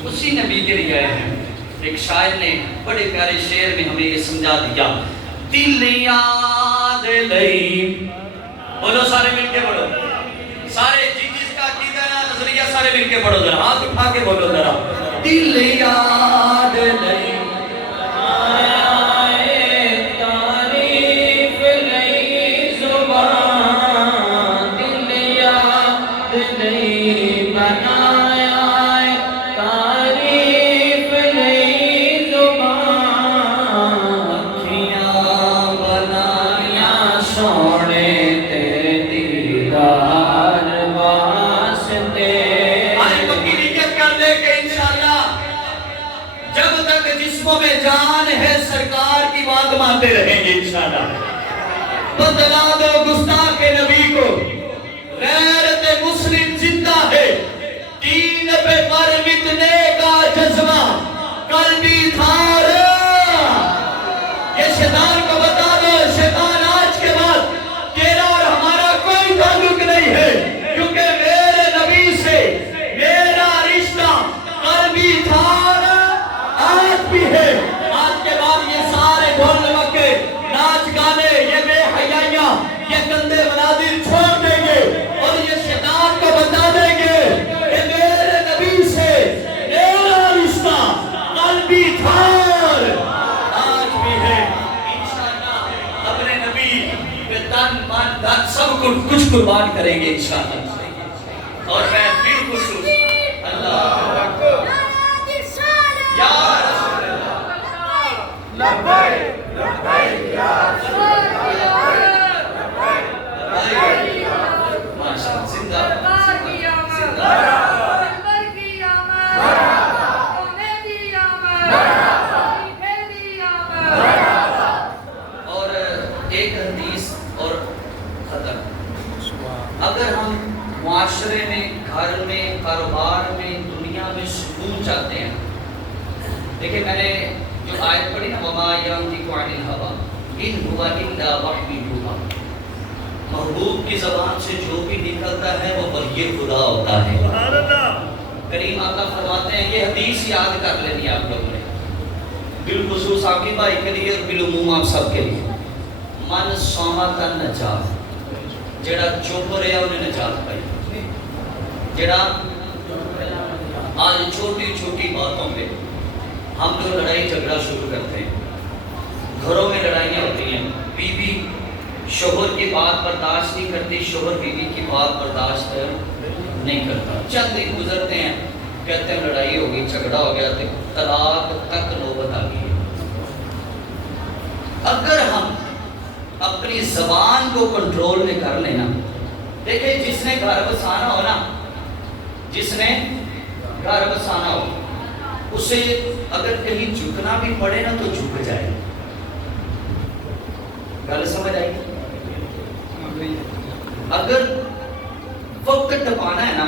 اسی نبی کے لیے آئے ہیں. ایک شاعر نے بڑے پیارے شعر میں ہمیں یہ سمجھا دیا، دل یاد لئی، بولو سارے مل کے پڑھو، سارے جس کا عقیدہ نا نظریہ سارے مل کے پڑھو ذرا، ہاتھ اٹھا کے بولو ذرا، دل یاد لئی میں جان ہے سرکار کی بات مانتے رہیں گے انشاءاللہ. بتلا دو گستاخ نبی کو غیرت مسلم زندہ ہے، دین پہ پر مٹنے کا جذبہ کل بھی تھا. یہ شیطان کو بتا دو، شیطان آج کے بعد تیرا اور ہمارا کوئی تعلق نہیں ہے، کیونکہ میرے نبی سے میرا رشتہ کل بھی تھا، آج بھی ہے. آج کے بعد یہ کچھ قربان کریں گے انشاءاللہ. اور میں بالخصوص اللہ یا رسول اللہ لبیک لبیک یا رسول اللہ ماشاءاللہ زندہ اور ایک حدیث اور ختم. اگر ہم معاشرے میں گھر میں کاروبار میں دنیا میں سکون چاہتے ہیں. دیکھیں میں نے جو آیت پڑھی نا وما ينطق عن الهوى ان هو الا وحی یوحی. محبوب کی زبان سے جو بھی نکلتا ہے وہ وحی خدا ہوتا ہے. سبحان اللہ. کریم آقا فرماتے ہیں یہ حدیث یاد کر لینی آپ لوگوں نے بالخصوص عاقب بھائی کے لیے اور بالعموم آپ سب کے لیے. من صامت النجات جڑا چپ رہا انہیں نجات پائی. جڑا آج چھوٹی چھوٹی باتوں پہ ہم لوگ لڑائی جھگڑا شروع کرتے ہیں. گھروں میں لڑائیاں ہوتی ہیں. بیوی شوہر کی بات برداشت نہیں کرتی, شوہر بیوی کی بات برداشت نہیں کرتا. چند دن گزرتے ہیں کہتے ہیں لڑائی ہو گئی جھگڑا ہو گیا تو طلاق تک نوبت آ گئی. اگر ہم اپنی زبان کو کنٹرول میں کر لینا. دیکھیں جس نے گھر بسانا ہو نا, جس نے گھر بسانا ہو اسے اگر کہیں جھکنا بھی پڑے نا تو جھک جائے. گل سمجھ آئی؟ اگر وقت ٹپانا ہے نا,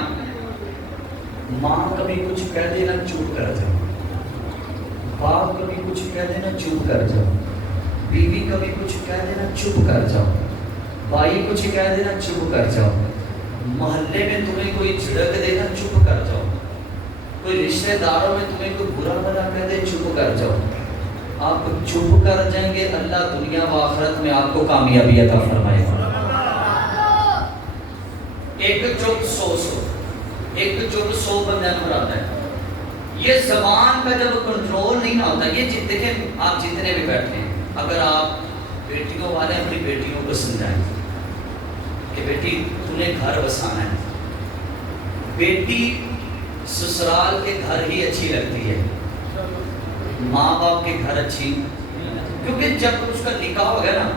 ماں کبھی کچھ کہہ دینا چپ کر جاؤ, باپ کبھی کچھ کہہ دینا چپ کر جاؤ, بیوی کبھی کچھ کہہ دینا چپ کر جاؤ, بھائی کچھ کہہ دینا چپ کر جاؤ, محلے میں تمہیں کوئی جھڑک دینا چپ کر جاؤ, کوئی رشتہ داروں میں تمہیں کوئی برا بھلا کہہ دے چپ کر جاؤ. آپ چپ کر جائیں گے اللہ دنیا و آخرت میں آپ کو کامیابی عطا فرمائے گا. ایک چپ سو ایک چپ 100 بندہ نمراتا ہے. یہ زبان کا جب کنٹرول نہیں نہ ہوتا, یہ دیکھیں آپ جتنے بھی بیٹھے ہیں, اگر آپ بیٹیوں والے اپنی بیٹیوں کو سمجھائیں کہ بیٹی تو نے گھر بسانا ہے. بیٹی سسرال کے گھر ہی اچھی لگتی ہے, ماں باپ کے گھر اچھی, کیونکہ جب اس کا نکاح ہو گیا نا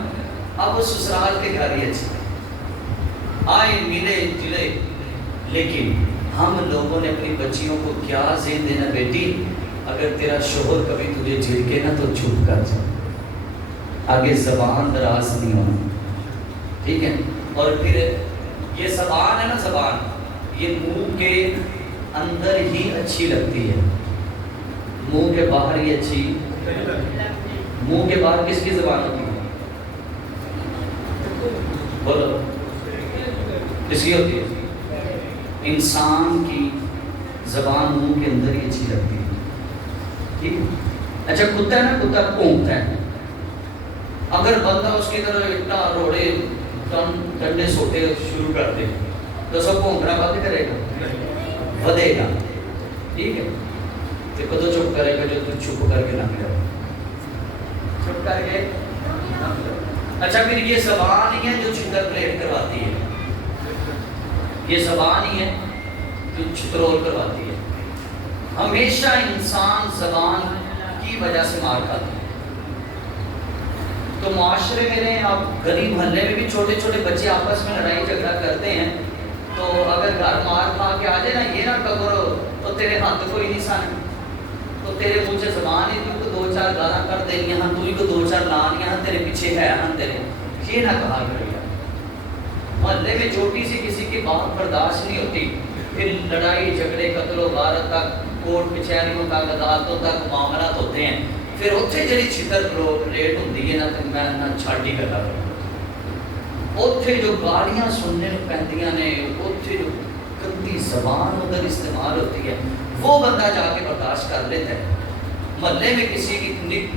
اب وہ سسرال کے گھر ہی اچھی آئے ملے جلے. لیکن ہم لوگوں نے اپنی بچیوں کو کیا ذہن دینا, بیٹی اگر تیرا شوہر کبھی تجھے جھڑکے نا تو چپ کر جا, آگے زبان دراز نہیں ہونا, ٹھیک ہے. اور پھر یہ زبان ہے نا, زبان یہ منہ کے اندر ہی اچھی لگتی ہے, منہ کے باہر ہی اچھی. منہ کے باہر کس کی زبان ہوتی ہے؟ بولو کس کی ہوتی ہے؟ انسان کی زبان منہ کے اندر ہی اچھی لگتی ہے, ٹھیک. اچھا کتا ہے نا, کتا پونکتا ہے. اگر بندہ اس کی طرح اتنا روڑے ڈنڈے سوٹے شروع کر دے تو سب پونکنا بند کرے گا, ودے گا, ٹھیک ہے. تو کدو چپ کرے گا جو تم چپ کر کے نہ کرے, چپ کر کے. اچھا پھر یہ زبان ہی ہے جو چھتر پلیٹ کرواتی ہے, یہ زبان ہی ہے جو چھترول کرواتی ہے. ہمیشہ انسان زبان کی وجہ سے مار کھاتا ہے. تو معاشرے میں رہیں آپ, گلی محلے میں بھی چھوٹے چھوٹے بچے آپس میں لڑائی جھگڑا کرتے ہیں, تو اگر گھر مار کھا کے آ جائے نا یہ نہ کرو تو تیرے ہاتھ کوئی نہیں سن, تو تیرے منہ سے زبان ہی تو 2-4 گالاں کر دینی ہاں, تو ہی کو 2-4 لانیاں ہاں, تیرے پیچھے ہے ہاں تیرے, یہ نہ کہا کرے گا. محلے میں چھوٹی سی کسی کی بات برداشت نہیں ہوتی, پھر لڑائی جھگڑے قتل و غارت تک, کورٹ کچہریوں تک, عدالتوں تک معاملات ہوتے ہیں. پھر اتنے جڑی چھتر پلیٹ ہوتی ہے نا, تو میں نہ چھڈ ہی کرا کروں. اتنے جو گالیاں سننے پہنتیاں نے, اتنے جو گندی زبان ادھر استعمال ہوتی ہے, وہ بندہ جا کے برداشت کر لیتا ہے. محلے میں کسی کی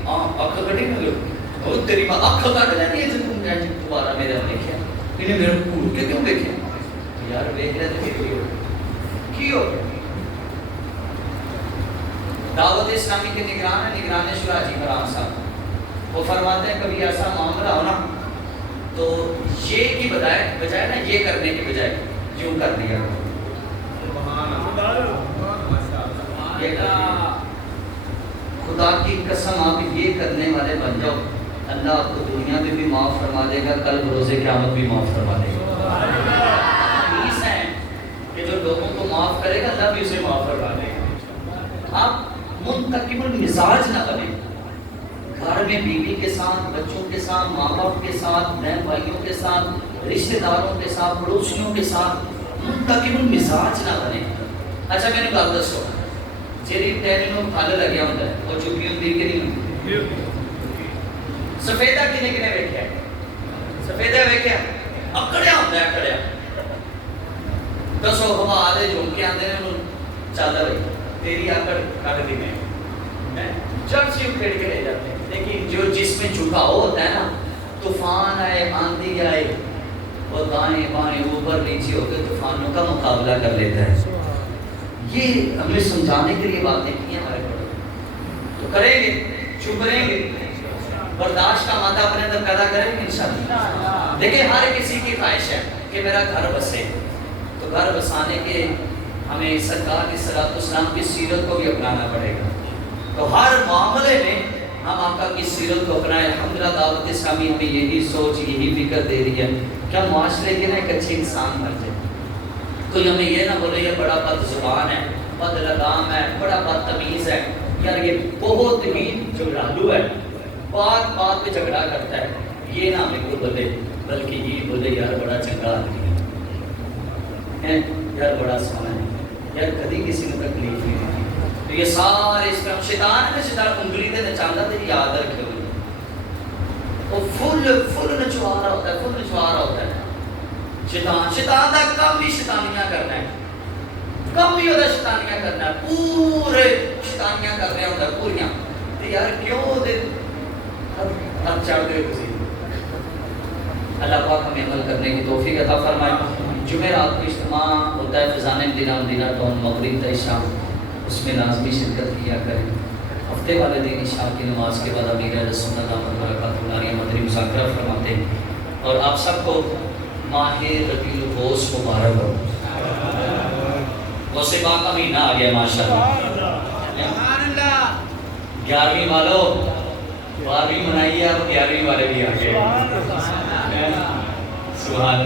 اکھ کٹی نہ لو, تیری ماں اکھ کٹ لینی ہے, تم دوبارہ میرے ہم دیکھا انہیں میرے گھوم کے کیوں دیکھے یار, دیکھ رہے تھے کی ہو گیا. دعوت اسلامی کے نگران شورا جی فرحان صاحب, وہ فرماتے ہیں کبھی ایسا معاملہ ہونا تو یہ کی بجائے نا یہ کرنے کی بجائے یوں کر دیا یہ کر دیا۔ خدا کی قسم آپ یہ کرنے والے بن جاؤ، اللہ آپ کو دنیا میں بھی معاف فرما دے گا، کل بروز قیامت بھی معاف فرما دے گا۔ حدیث ہے کہ جو لوگوں کو معاف کرے گا اللہ بھی اسے معاف فرما دے گا۔ آپ منتقم المزاج نہ بنے، گھر میں بیوی کے ساتھ، بچوں کے ساتھ، ماں باپ کے ساتھ، بہن بھائیوں کے ساتھ، رشتہ داروں کے ساتھ، پڑوسیوں کے ساتھ منتقم المزاج نہ بنے۔ اچھا میں نے بات دسو جیری ٹینوں کھالے لگیا ہوتا ہے وہ چپی ہوتی کہ نہیں ہوتی؟ سفیدہ کنے کنے ویکھیا ہے؟ سفیدہ ویکھیا اکڑیا ہوتا ہے، اکڑیا دسو ہوا آدھے جھوم کے آدھے نے چل رہی تیری آکڑ کٹ دی میں جب سے کھیڑ کے لے جاتے ہیں، لیکن جو جس میں جھکاؤ ہوتا ہے نا، طوفان آئے، آندھی آئے، وہ دائیں بائیں اوپر نیچے ہو کے طوفانوں کا مقابلہ کر لیتا ہے۔ یہ ہمیں سمجھانے کے لیے باتیں کی ہیں ہمارے بڑے، تو کریں گے، چپ رہیں گے، برداشت کا مادہ اپنے اندر پیدا کریں گے انشاءاللہ۔ دیکھیں ہر کسی کی خواہش ہے کہ میرا گھر بسے، تو گھر بسانے کے ہمیں سرکار کی صلاۃ والسلام کی سیرت کو بھی اپنانا پڑے گا۔ تو ہر معاملے میں ہم آقا کی سیرت کو اپنائیں۔ الحمدللہ دعوت اسلامی ہمیں یہی سوچ، یہی فکر دے رہی ہے کہ ہم معاشرے کے نا ایک اچھے انسان بن جائیں۔ کوئی ہمیں یہ نہ بولے یہ بڑا بد زبان ہے، بد لگام ہے، بڑا بد تمیز ہے، یار یہ بہت ہی جھگڑالو ہے، بات بات پہ جھگڑا کرتا ہے، یہ نہ ہمیں کوئی بولے، بلکہ یہ بولے یار بڑا چنگا آدمی ہے، یار بڑا سونا ہے، یار کبھی کسی نے تکلیف نہیں دی۔ تو یہ سارے اس پر شیطان ہے، شیطان انگلی دے نچاندہ تو یاد رکھے ہوئے، وہ فل نچوارا ہوتا ہے، فل نچوارا ہوتا ہے شیطان دا کم بھی شیطانیاں کرنا ہے، کم بھی ہوتا ہے شیطانیاں کرنا ہے، پورے شیطانیاں کر رہے ہوتا ہے پوریاں، تو یار کیوں دے اب چڑھ دے کسی۔ اللہ پاک ہمیں عمل کرنے کی توفیق عطا فرمائے۔ جمعرات کو اجتماع ہوتا ہے فضان مدینہ ٹاؤن مغرب تا عشاء، اس میں لازمی شرکت کیا کریں۔ ہفتے والے دن عشاء کی نماز کے بعد امیر اہل سنت دامت برکاتہ العالیہ مدنی مذاکرہ فرماتے ہیں، اور آپ سب کو ماہ ربیع الاوس مبارک ہو۔ غوث پاک کا مہینہ آ گیا ماشاءاللہ، 11ویں والوں 12ویں منائیے، اب 11ویں والے بھی آ گئے، سبحان اللہ۔